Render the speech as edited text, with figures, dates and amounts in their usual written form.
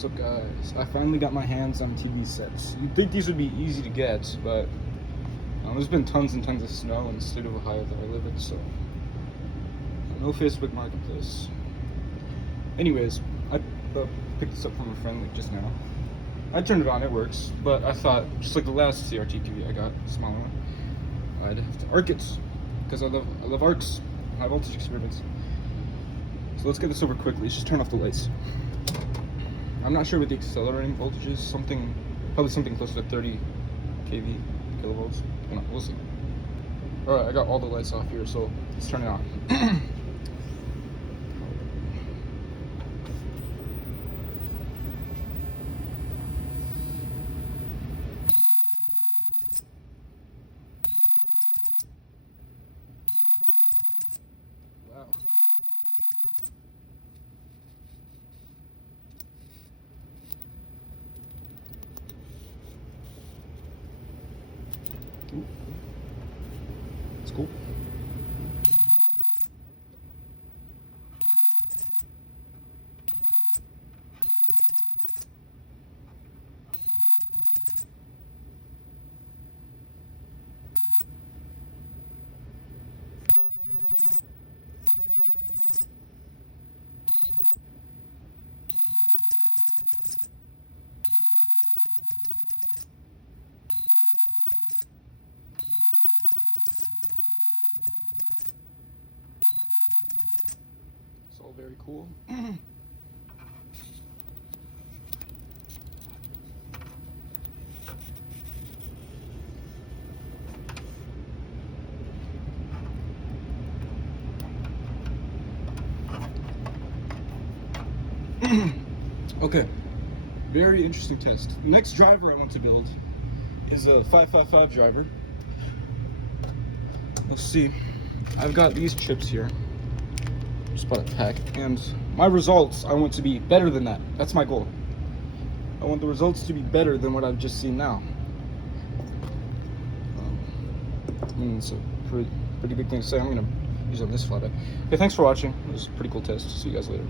What's up, guys? I finally got my hands on TV sets. You'd think these would be easy to get, but there's been tons and tons of snow in the state of Ohio that I live in, so no Facebook Marketplace. Anyways, I picked this up from a friend like just now. I turned it on, it works, but I thought, just like the last CRT TV I got, smaller one, I'd have to arc it, because I love arcs, high voltage experiments. So let's get this over quickly. Let's just turn off the lights. I'm not sure what the accelerating voltage is. Probably something close to 30 kV, kilovolts. We'll see. Alright, I got all the lights off here, so let's turn it on. Wow. Ooh. It's cool. It's all very cool. Okay, very interesting test. The next driver I want to build is a 555 driver. Let's see. I've got these chips here. Just bought a pack, and my results I want to be better than that. That's my goal. I want the results to be better than what I've just seen now. It's a pretty big thing to say. I'm gonna use on this flathead. Okay, thanks for watching. It was a pretty cool test. See you guys later.